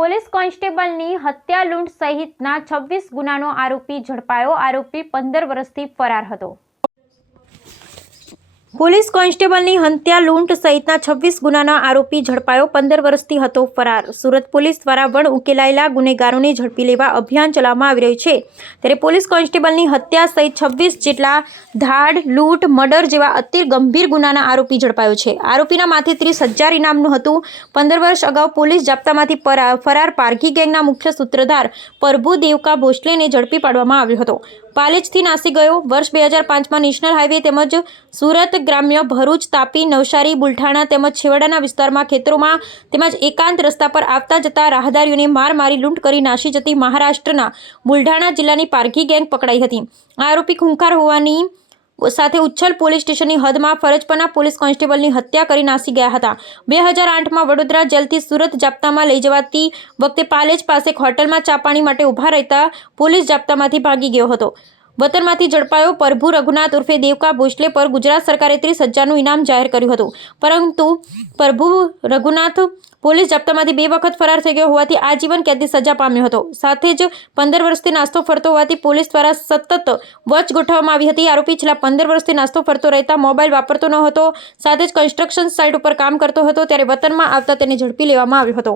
Police કોન્સ્ટેબલની હત્યા લૂંટ સહિતના 26 ગુનાનો આરોપી ઝડપાયો. આરોપી 15 વર્ષથી ફરાર હતો. પોલીસ કોન્સ્ટેબલની હત્યા લૂંટ સહિતના 26 ગુનાના આરોપી ઝડપાયો. 15 વર્ષથી હતો ફરાર. સુરત પોલીસ દ્વારા વણ ઉકેલાયેલા ગુનેગારોને ઝડપી લેવા અભિયાન ચલાવવામાં આવી રહ્યું છે. ત્યારે પોલીસ કોન્સ્ટેબલની હત્યા સહિત 26 જેટલા ધાડ, લૂંટ, મર્ડર જેવા અતિ ગંભીર ગુનાના આરોપી ઝડપાયો છે. આરોપીના માથે 30,000 ઇનામનું હતું. 15 વર્ષ અગાઉ પોલીસ જાપ્તામાંથી ફરાર પારઘી ગેંગના મુખ્ય સૂત્રધાર પ્રભુ દેવકા ભોસલેને ઝડપી પાડવામાં આવ્યો હતો. પાલેજથી નાસી ગયો. વર્ષ 2005માં નેશનલ હાઈવે તેમજ સુરત ગ્રામ્ય, ભરૂચ, તાપી, નવસારી, બુલઢાણા તેમજ છેવાડાના વિસ્તારમાં ખેતરોમાં તેમજ એકાંત રસ્તા પર આવતા જતા રાહદારીઓને માર મારી લૂંટ કરી નાસી જતી મહારાષ્ટ્રના બુલઢાણા જિલ્લાની પારઘી ગેંગ પકડાઈ હતી. આ આરોપી ખૂંખાર હોવાની સાથે ઉચ્છલ પોલીસ સ્ટેશનની હદમાં ફરજ પરના પોલીસ કોન્સ્ટેબલની હત્યા કરી નાસી ગયા હતા. 2008માં વડોદરા જેલથી સુરત જાપ્તામાં લઈ જવાતી વખતે પાલેજ પાસે હોટલમાં ચા પાણી માટે ઊભા રહેતા પોલીસ જાપ્તામાંથી ભાગી ગયો હતો. વતનમાંથી ઝડપાયો પ્રભુ રઘુનાથ ઉર્ફે દેવકા ભોસલે પર ગુજરાત સરકારે 30,000નું ઇનામ જાહેર કર્યું હતું. પરંતુ પ્રભુ રઘુનાથ પોલીસ જાપ્તામાંથી 2 વખત ફરાર થઈ ગયો હોવાથી આજીવન કેદની સજા પામ્યો હતો. સાથે જ 15 વર્ષથી નાસ્તો ફરતો હોવાથી પોલીસ દ્વારા સતત વોચ ગોઠવવામાં આવી હતી. આરોપી છેલ્લા 15 વર્ષથી નાસ્તો ફરતો રહેતા મોબાઈલ વાપરતો ન હતો. સાથે જ કન્સ્ટ્રક્શન સાઇટ ઉપર કામ કરતો હતો. ત્યારે વતનમાં આવતા તેને ઝડપી લેવામાં આવ્યો હતો.